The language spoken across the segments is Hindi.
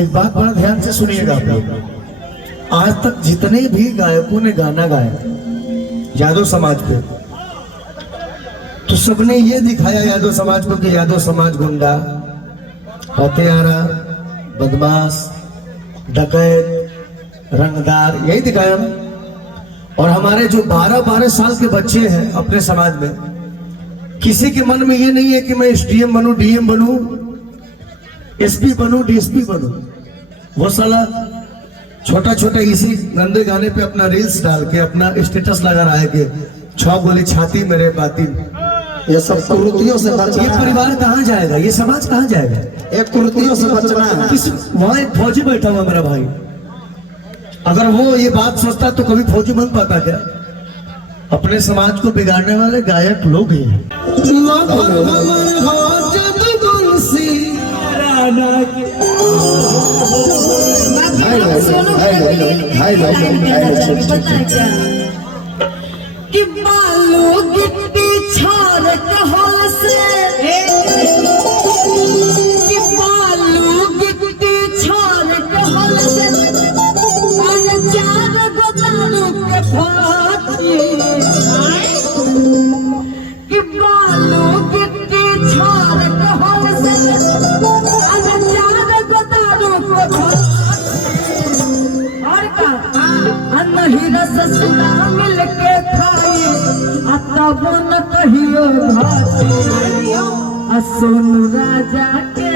एक बात बड़ा ध्यान से सुनिएगा आप लोग। आज तक जितने भी गायकों ने गाना गाया यादव समाज पे, तो सबने ये दिखाया यादव समाज को कि यादव समाज गुंडा, हत्यारा, बदमाश, डकैत, रंगदार, यही दिखाया ना। और हमारे जो 12-12 साल के बच्चे हैं अपने समाज में, किसी के मन में ये नहीं है कि मैं एसडीएम बनूं, डीएम बनूं, एसपी बनूं, डीएसपी बनूं। वो साला छोटा छोटा इसी गंदे गाने पे अपना रील्स डाल के अपना स्टेटस लगा रहा है कि 6 गोली छाती मेरे बातिल। ये सब कुरीतियों से बचना। ये परिवार कहाँ जाएगा, ये समाज कहाँ जाएगा? एक कुरीतियों से बचना है। वहां एक फौजी बैठा हुआ मेरा भाई, अगर वो ये बात सोचता तो कभी फौजी बन पाता क्या? अपने समाज को बिगाड़ने वाले गायक लोग ही हैं। कि बालू गिट्टी छोड़ कहल से, कि बालू गिट्टी छोड़ कहल से, चार गोदारू के फाटी। कि बालू गिट्टी छोड़ कहल से, चार गोदारू के फाटी। और का नहीं रसगुल्ला मिल के खाई, तब न कहियो भाती। सोनू राजा के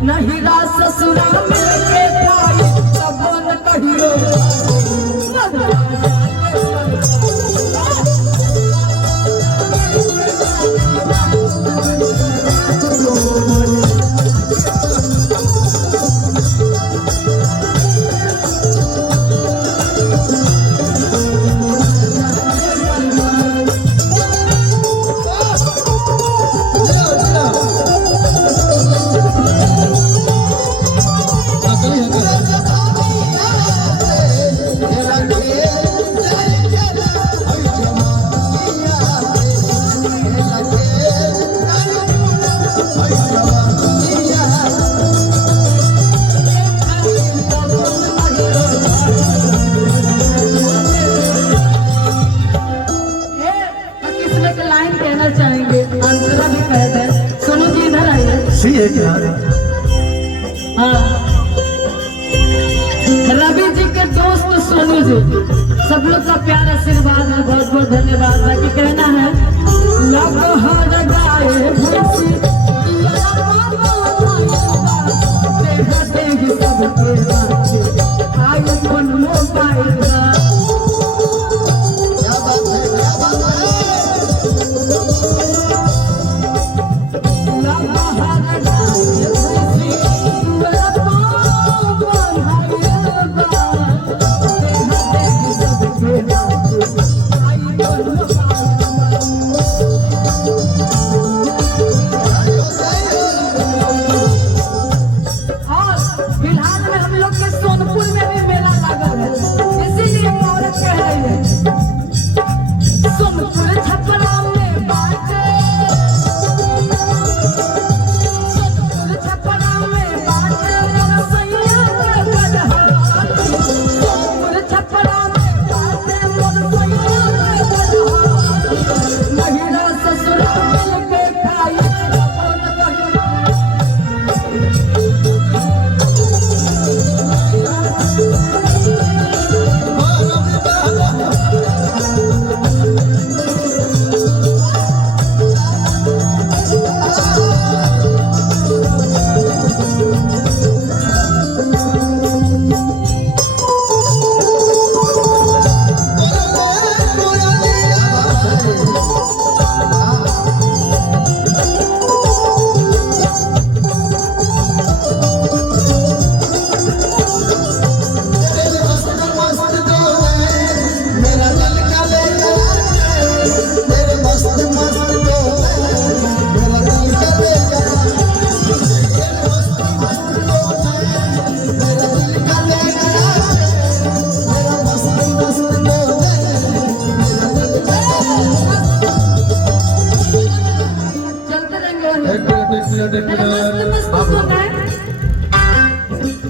नहीं रास ससुरा मिल के खाई, तब न कहियो। चाहेंगे अंतरा भी कहते हैं। सोनू जी इधर आइए। सही है क्या? हाँ, रवि जी के दोस्त सोनू जी, सब लोग का प्यार आशीर्वाद है, बहुत बहुत धन्यवाद। बाकी कहना है लग हर गाए भूसी, सबके आई फोन मोबाइल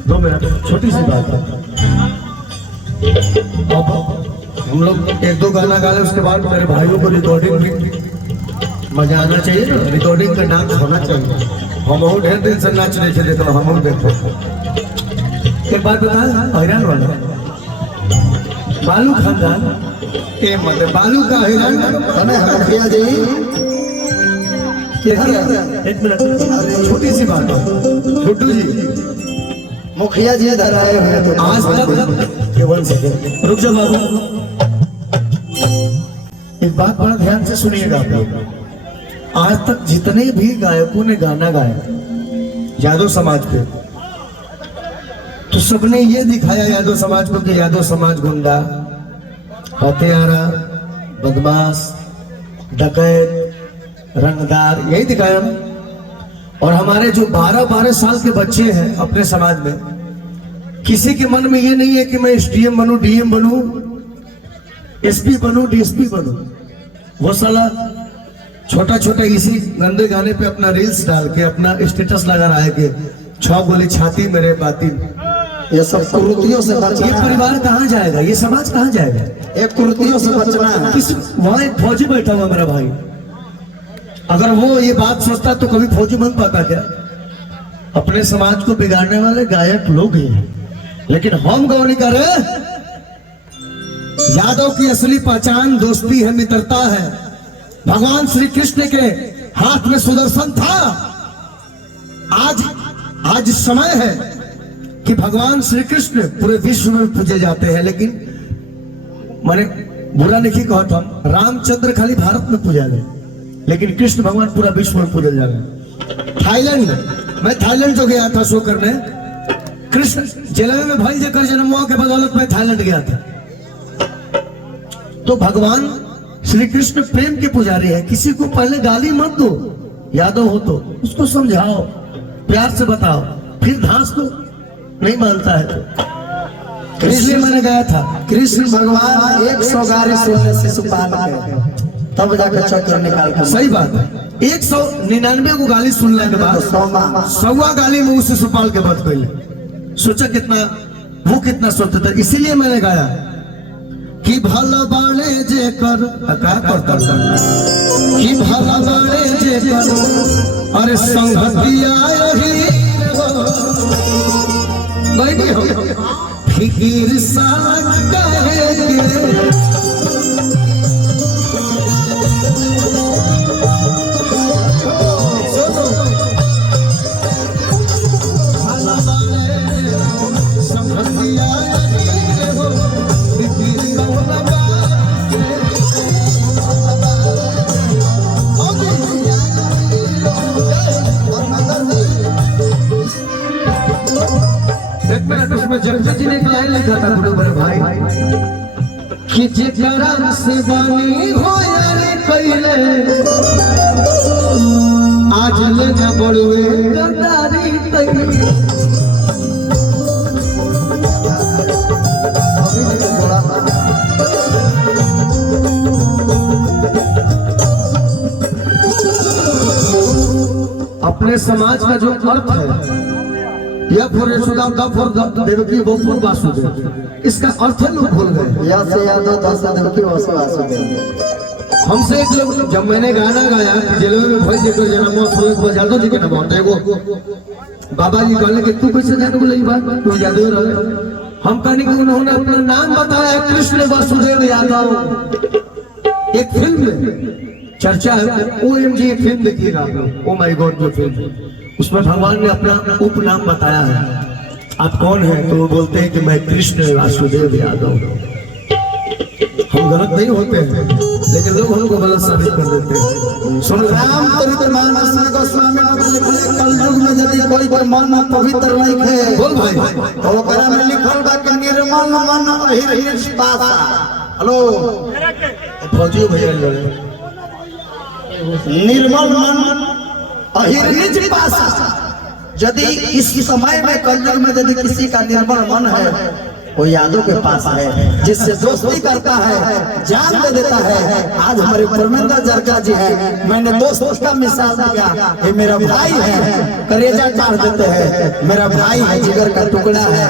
2 मिनट, छोटी सी बात है। अब हम लोग 1-2 गाना गा ले, उसके बाद मेरे भाइयों को रिकॉर्डिंग भी मजा आना चाहिए ना, रिकॉर्डिंग का डांस होना चाहिए। हम बहुत ढेर दिन से नाच रहे थे, देखो हम देखो। एक बात बता, हैरान वाला बालू खानदान के मतलब बालू का हैरान मुखिया जी एक मिनट, छोटी सी बात है गुड्डू जी, मुखिया जी इधर आए हुए थे। आज तक 1 सेकंड रुक जाओ बाबू, एक बात बड़ा ध्यान से सुनिएगा आप लोग। आज तक जितने भी गायकों ने गाना गाया यादव समाज पे, तो सबने ये दिखाया यादव समाज को कि यादव समाज गुंडा, हत्यारा, बदमाश, डकैत, रंगदार, यही दिखाया ना। और हमारे जो 12-12 साल के बच्चे हैं अपने समाज में, किसी के मन में ये नहीं है कि मैं एसडीएम बनूं, डीएम बनूं, एसपी बनूं, डीएसपी बनूं। वो साला छोटा छोटा इसी गंदे गाने पे अपना रील्स डाल के अपना स्टेटस लगा रहा है कि 6 गोली छाती मेरे बाती। ये सब कुरीतियों से ये बचना, परिवार कहाँ जाएगा, ये समाज कहाँ जाएगा? एक कुरीतियों से बचना है। किस वहां एक फौजी बैठा हुआ मेरा भाई, अगर वो ये बात सोचता तो कभी फौजी बन पाता क्या? अपने समाज को बिगाड़ने वाले गायक लोग ही हैं, लेकिन हम गौरी कर रहे। यादव की असली पहचान दोस्ती है, मित्रता है। भगवान श्री कृष्ण के हाथ में सुदर्शन था। आज समय है कि भगवान श्री कृष्ण पूरे विश्व में पूजे जाते हैं, लेकिन मैंने बुरा नहीं कहता, हम रामचंद्र खाली भारत में पूजा गए, लेकिन कृष्ण भगवान पूरा विश्व में पूजे जा रहे। थाईलैंड, मैं थाईलैंड जो गया था शो करने, कृष्ण जलवे में भाई जकर जन्म हुआ के बदौलत में थाईलैंड गया था। तो भगवान श्री कृष्ण प्रेम के पुजारी है। किसी को पहले गाली मत दो, यादव हो तो उसको समझाओ, प्यार से बताओ, फिर धांस दो, नहीं मानता है तो। इसलिए मैंने गया था, कृष्ण भगवान 100 गाली सुनने से सुपाल के तब जाकर चक्र निकाल कर। सही बात है, 199 को गाली सुनने के बाद 100वां गाली मुंह से सुपाल के बाद पहले सोचा कितना वो कितना सोचता था। इसीलिए मैंने गाया कि भला बाणे जे कर का करता कि भला बाणे जे कर, अरे संगतिया यही नहीं हो फिकीर साग करेंगे। जगजीत जी ने एक लाइन लिखा था गुरु बड़े भाई कि जेकरा से बानी हो यारे कइले आज ले न बड़वे गद्दारी कइले। अपने समाज का जो अर्थ है, या for Yashoda, the for Devaki, वो फॉर वासुदेव, इसका अर्थ लोग भूल गए। या से यादव था देवकी वासुदेव। हमसे एक लोग, जब मैंने गाना गाया जेल में भाई जेकर जन्म हुआ यादव जी के नाम होता है, वो बाबा जी बोले कि तू कैसे जाने बोले बात, तू यादव रहे। हम कहने कि उन्होंने अपना नाम बताया कृष्ण वासुदेव यादव। एक फिल्म चर्चा है, OMG फिल्म देखिएगा आप लोग, ओ माय गॉड जो फिल्म है, उसमें भगवान ने अपना उपनाम बताया है। आप कौन हैं? तो वो बोलते हैं कि मैं कृष्ण वासुदेव यादव। हम गलत नहीं होते हैं, लेकिन लोग हमको गलत साबित कर देते हैं। सुन रामचरित मानस में गोस्वामी ने लिखले कलयुग में यदि कोई के मन पवित्र नहीं है, बोल भाई, तो ओकरा में लिखल बा कि निर्मल मन अहिर पासा। हेलो फौजी भैया, निर्मल मन अहिर पासा। यदि इस समय में कलयुग में यदि किसी का निर्मल मन है वो यादों के पास है, जिससे दोस्ती करता है जान दे देता है। आज हमारे परमेंद्र जरका जी है, मैंने दोस्त का मिसाल दिया, ये मेरा भाई है, करेजा चार देते हैं, मेरा भाई है, जिगर का टुकड़ा है,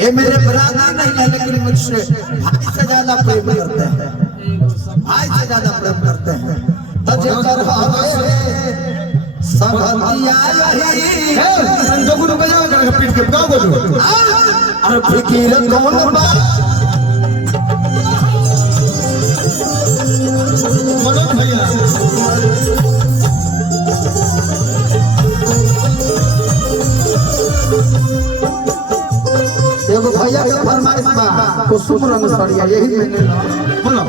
ये मेरे बराबर नहीं है, लेकिन मुझसे भाई से ज्यादा प्रेम करते हैं, भाई से ज्यादा प्रेम करते हैं। तजकर पीट के गाँव बोलो अरे फिकीर कौन बा मनोज भैया एगो भैया के फरमाइश बा कुसुम रंग सड़िया, यही मैंने बोलो